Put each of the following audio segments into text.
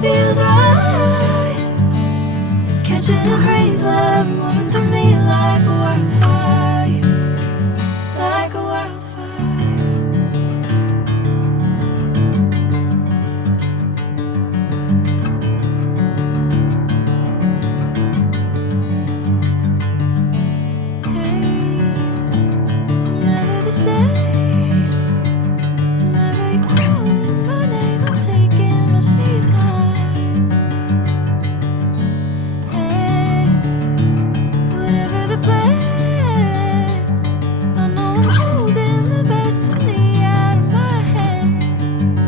feels right. Catching a craze love moving through me like a wildfire, like a wildfire. Hey, I'm never the same. Whenever you're calling my name, I'm taking my sweet time. Hey, whatever the plan, I know I'm holding the best of me out of my hand.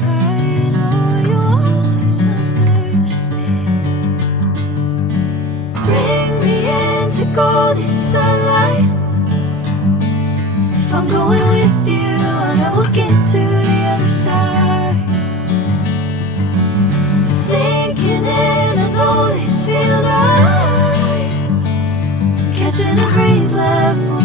I know you always understand. Bring me into golden sunlight. If I'm going with you, I know we'll get to the other side. Sinking in, I know this feels right. Catching a craze love.